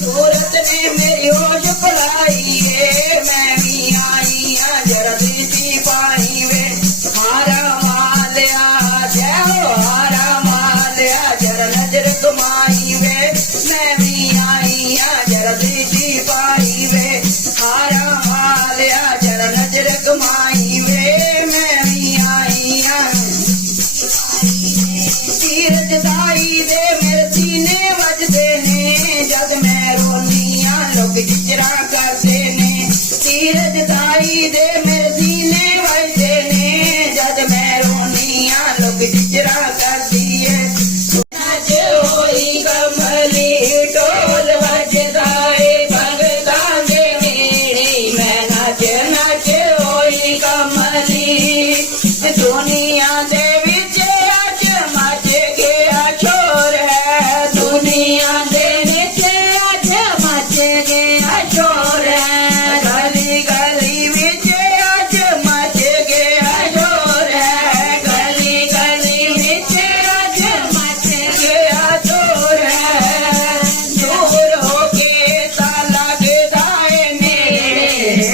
सूरत ने मेरी होश पलाई है, मैं भी आई हाँ जरा दृष्टि पाई वे, हारा मालिया जय हो हारा मालिया जरा नजर तुम्हारी वे, मैं भी आई हाँ जरा दृष्टि पाई वे, हारा मालिया जरा नजर तुम्हारी वे, मैं भी आई हाँ। तीरथ दाई दे मेरे सीने वजदे ने, जद मैं रोनी हाँ लोग जिजरा करते ने, तीरथ दाई दे मेरे सीने वजदे ने, जद मैं रोनी हाँ लोग जिजरा करती है। नच होई कमली ढोल वजदा है भगतां दे नेड़े, मैं नच नच होई कमली, दुनिया दे विच अज मच गया शोर है, दुनिया दे विच अज मच गया शोर है, गली गली विच अज मच गया शोर है, गली गली विच अज मच गया शोर है, दूर होके ताला लगदा है नेड़े,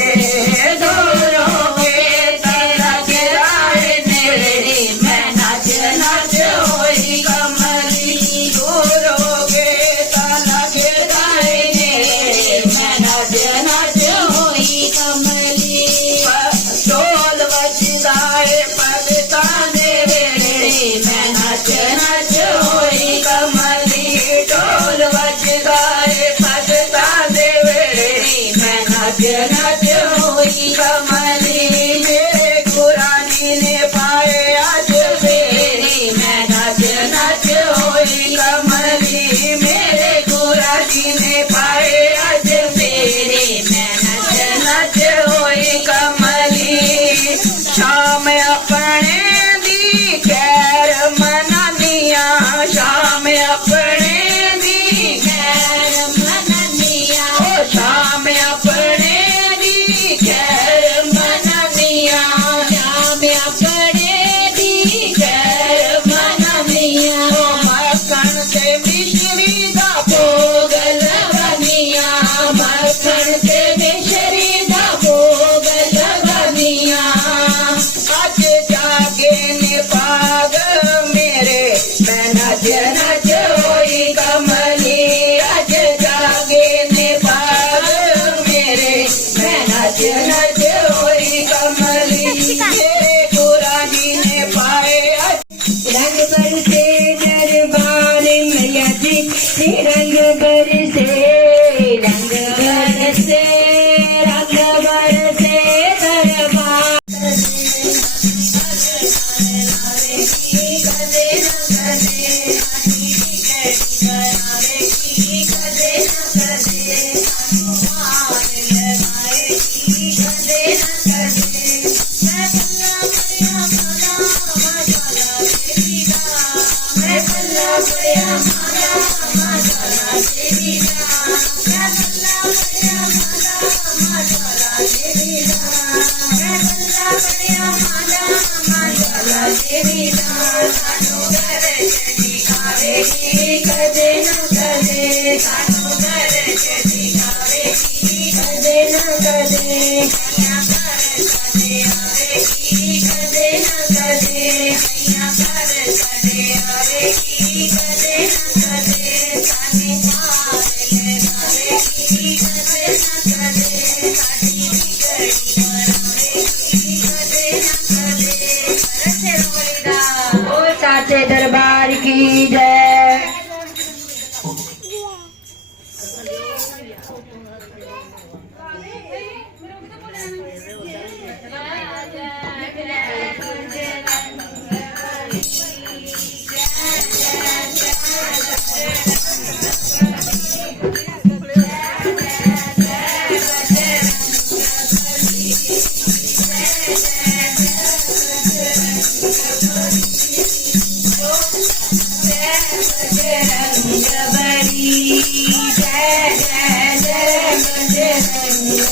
दूर होके ताला लगदा है नेड़े, मैं नच नच होई कमली, दूर होके ताला लगदा है नेड़े, मैं नच नच होई कमली, ढोल वजदा है भगतां दे वेड़े, मैं नच नच होई कमली, ढोल वजदा है भगतां दे वेड़े, मैं नच नच होई कमली, मेरे गुरानी ने पाए अज फेरे, मैं नच नच होई कमली, मेरे गुरानी ने पाए अज फेरे, मैं नच नच होई कमली, शाम अपने दी खैर मनानिया, शाम अपने दी खैर मनानिया, ओ शाम अपने दी खैर मनानिया, शाम अपने दी खैर मनानिया, ओ मक्खन से मिश्री दा भोग लगानिया, मक्खन से मिश्री दा भोग लगानिया, अज जागे ने पाग मेरे, मैं नच नच होई कमली, अज जागे ने पाग मेरे, मैं नच नच होई कमली, मेरे गुरानी ने पाए रंग बरसे दरबार मैया जी, रंग बरसे रंग बरसे रंग बरसे दरबार, साचे दरबार की जय। बजरंग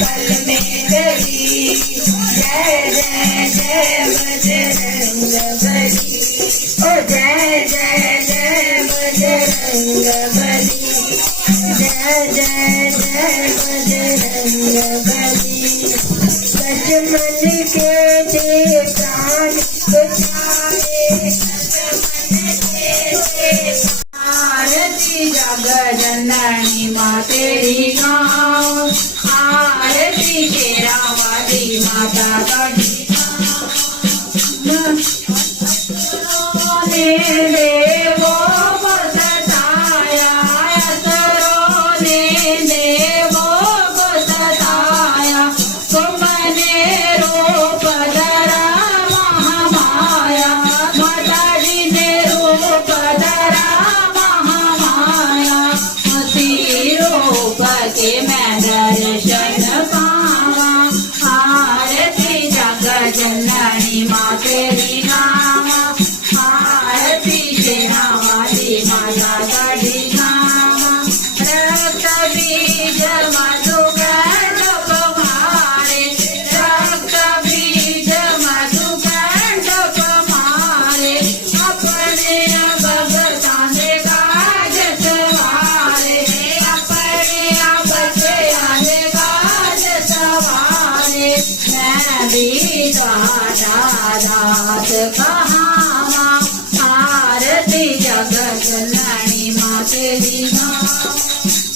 पल में चली। जय जय जय बजरंग बली, ओ जय जय जय बजरंग बली, जय जय जय बजरंग बली। लक्ष्मण के थे प्राण बचाए, आरती जग जननी माँ तेरी गाँव, आरती तेरा वाली माता कड़ी देवो बसताया, असरों ने देवो बसताया, तुमने रूप धरा महामाया, माताजी ने रूप धरा महामाया, उसी रूप के मैं दर्शन पावा। आरती जग जननी माँ तेरी गावा, आरती तेरा वाली माता कड़ी गावा। रक्त बीज मधुगंध पमारे, रक्त बीज मधुगंध पमारे, अपने भगतां दे काज सवारे, अपने बच्चों दे काज सवारे। मैं भी दाता दात कहावा, आरती जग जननी माँ तेरी गाँव,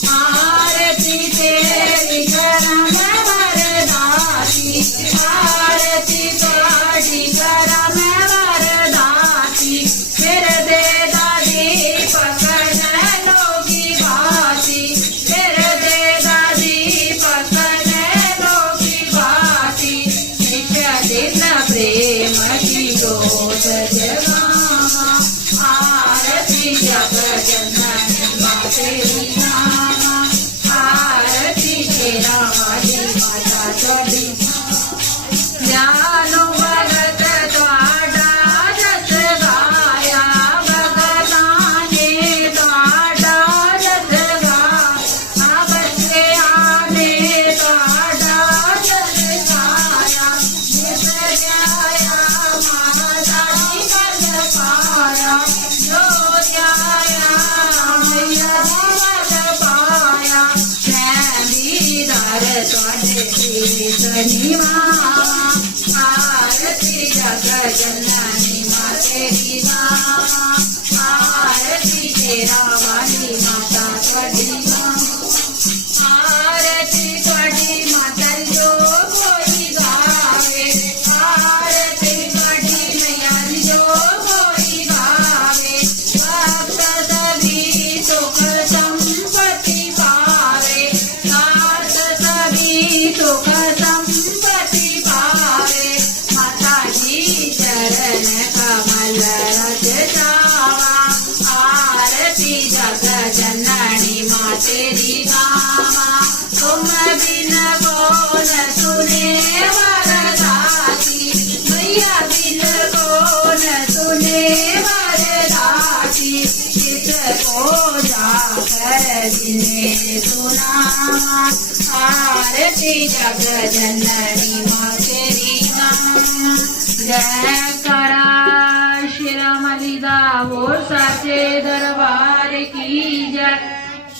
आरती तेरी करम वरदाती, आरती तोड़ी करम वरदाती, फिर दे दादी पकड़ लोगी बाती, फिर दे दादी पकड़ लोगी बाती। नित्य दिन प्रेम की जोत जगावा, आरती जग जननी माँ तेरी गावा, आरती तेरा वाली माता कड़ी। ज्ञानो भगत द्वारा जस गाया, भगतां ने द्वारा जस गाया, बच्चे आने द्वारा जस गाया, जिस ध्याया माता जी पद पाया, जो ध्याया मैया पद पाया। मैं भी दर तुझे शीश निभावा, आरती जग जननी माँ तेरी गावा, आरती तेरा वाली माता कड़ी गावा। आरती कड़ी माता जो कोई गावे, आरती कड़ी मैया जो कोई गावे, भक्त सभी सुख संपत्ति पावे, दास सभी सुख संपत्ति पावे। माता जी चरण कमल रज जावा, आरती जग जननी माँ तेरी गावा। तुम बिन कौन सुने वरदाती, मैया बिन कौन सुने वरदाती, किसको जाकर जिन्हें सुनावा। आरती जग जननी माँ तेरी गावा। जय करा शिरोमणि दाऊद साचे दरबार की जय।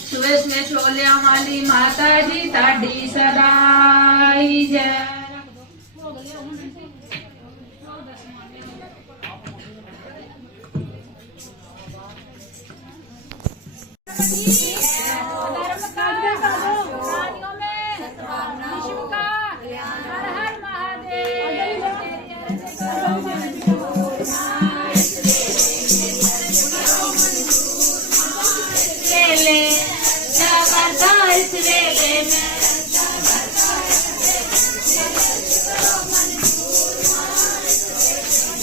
सुबह सुबह छोले वाली माता जी ताड़ी सदाई जय।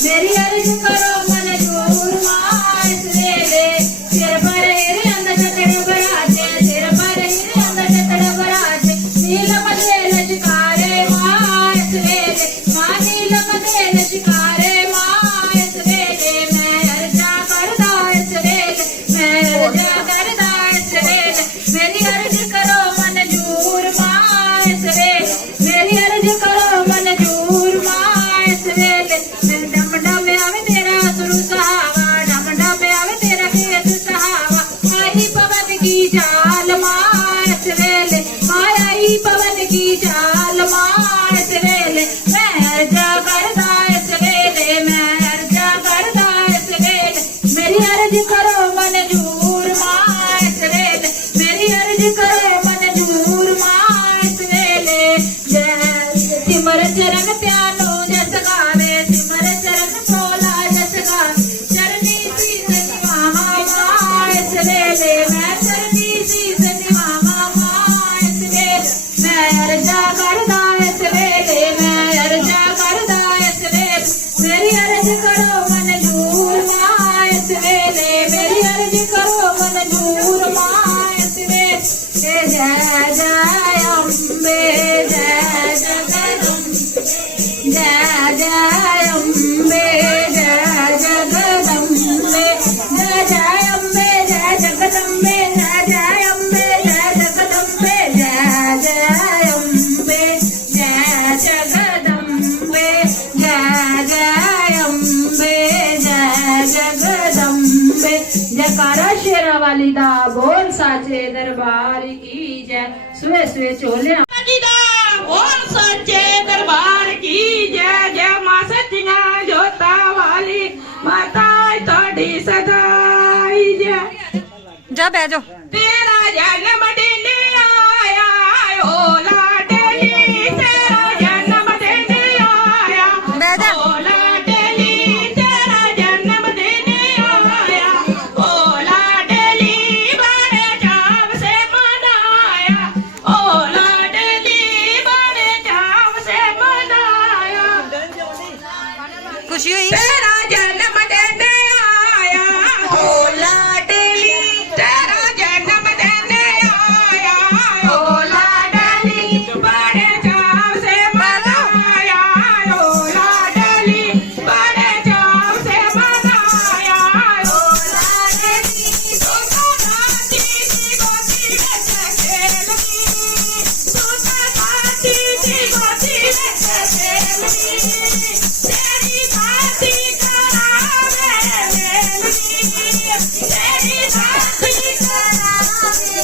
मेरी अर्ज करो मंजूर मां इस वेले, सिर पर हिरे अंदर चतड़ बराजे, सिर पर हिरे अंदर चतड़ बराजे। नीलम दे लचकारे मां इस वेले, मां नीलम दे लचकारे मां इस वेले। मैं अर्जा करदा इस वेले, मैं अर्जा करदा इस वेले। मेरी अर्ज करो मंजूर मां इस वेले, की चाल मां इस वेले मैं अर्जा करदा इस वेले मैं अर्जा करदा इस वेले मेरी अर्ज करो मंजूर मां इस वेले मेरी अर्ज करो मंजूर मां इस वेले जय सिमर चरण प्यानो जस गावे सिमर चरण तोला जस गावे चरनी शीस निवाहा मां इस वेले मैं चरनी शीस निवाहा मां इस वेले मैं अर्जा करदा इस वेले मैं अर्जा करदा इस वेले मेरी अर्ज करो मंजूर मां इस वेले मेरी अर्ज करो मंजूर मां इस वेले जय जय अम्बे जय जगदम्बे जय जय अम्बे जय जगदम्बे जय जय अम्बे जय जगदम्बे जय जय अम्बे जय जगदम्बे जय जय अम्बे जय जगदम्बे जय जय अम्बे जय जगदम्बे जयकारा शेरा वाली दा बोल साचे दरबार की जय सुवे सुवे चोले और सच्चे दरबार की जय जय मां सच्चियां जोता वाली माता थोड़ी सदाई जय जा बह जाओ तेरा जन्म दिन आया ओ लाडली तेरा जन्म दिन आया बह जा ओ लाडली तेरा जन्म दिन आया ओ लाडली बड़े चाव से मनाया ओ लाडली बड़े चाव से मनाया खुशी हुई तेरा जन्म दिन आया ओ लाडली तेरा जन्म दिन आया ओ लाडली बड़े चाव से मनाया ओ लाडली बड़े चाव से मनाया ओ लाडली तू तो नाची थी गोदी में खेलनी तू तो नाची थी गोदी में खेलनी तेरी बाती करावे मेलनी तेरी बाती करावे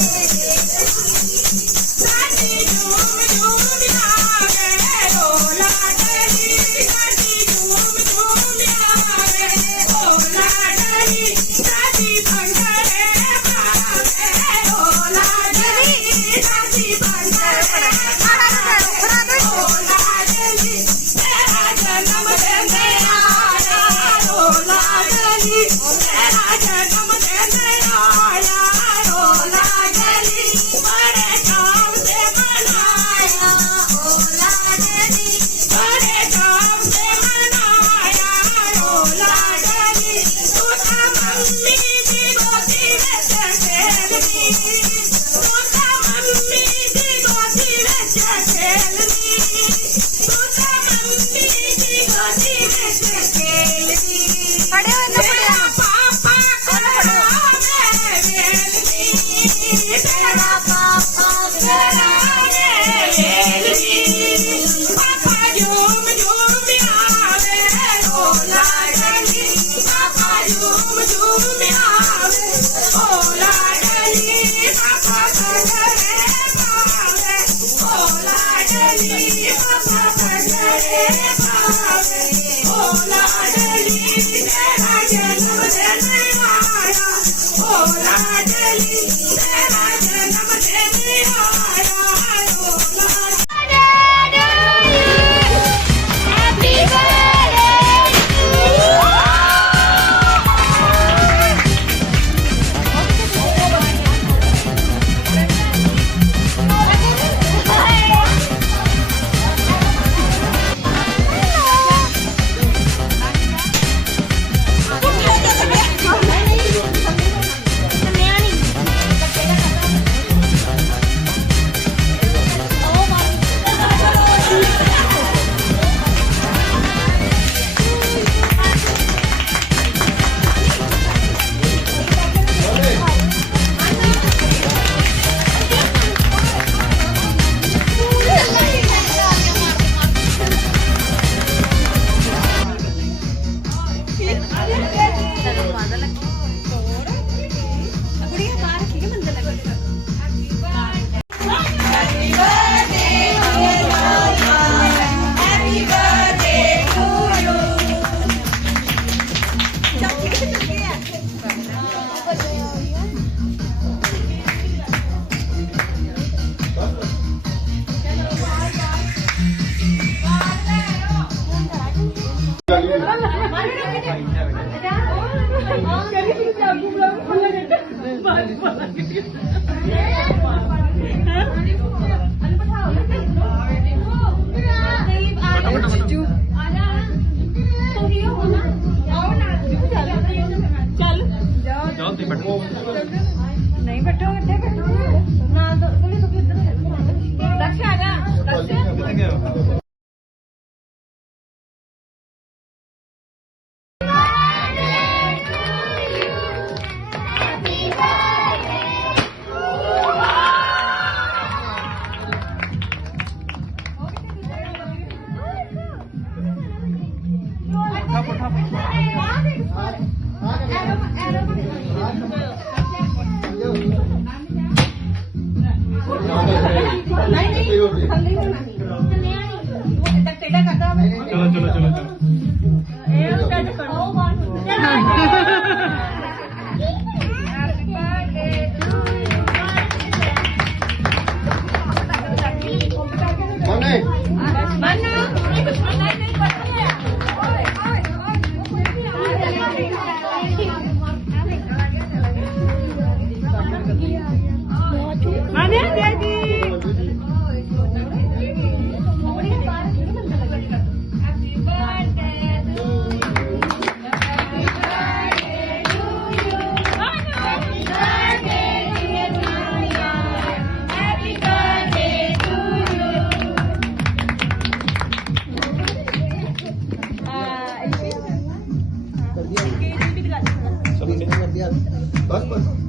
साथी झूम झूम आवे ओ लाडली साथी झूम झूम आवे ओ लाडली साथी भंगड़े पावे ओ लाडली साथी भंगड़े पावे ओ लाडली तेरा जन्म दिन आया ओ लाडली तेरा जन्म दिन आया ओ लाडली बड़े चाव से मनाया ओ लाडली बड़े चाव से मनाया ओ लाडली तू तो मम्मी की गोदी में खेलनी तू तो मम्मी की गोदी में खेलनी तू तो मम्मी की गोदी में खेलनी पढ़े हुए तो तेरा पापा करावे मेलनी तेरा पापा करावे मेलनी पापा झूम झूम आवे ओ लाडली पापा झूम झूम आवे ओ लाडली पापा भंगड़े पावे ओ लाडली पापा भंगड़े पावे ओ लाडली तेरा जन्म दिन आया ओ लाडली तेरा जन्म दिन आया ओ लाडली हैप्पी you. चलो चलो चलो चलो बस बस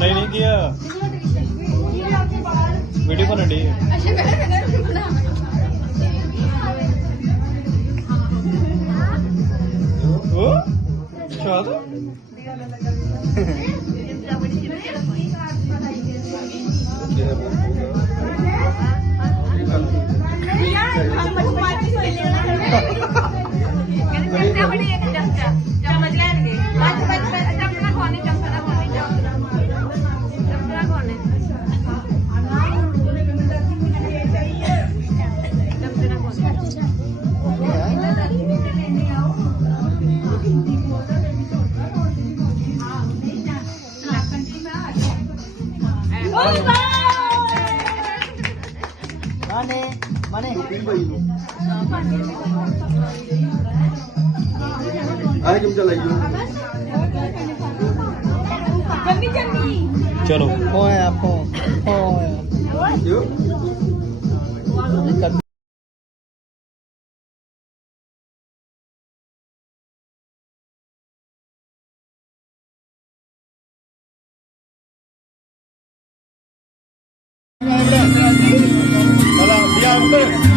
नहीं नहीं किया वीडियो बना दी ओ शाद माने आए तुम चलाइयो चलो कौन है आपको क्यों चला दिया अंकल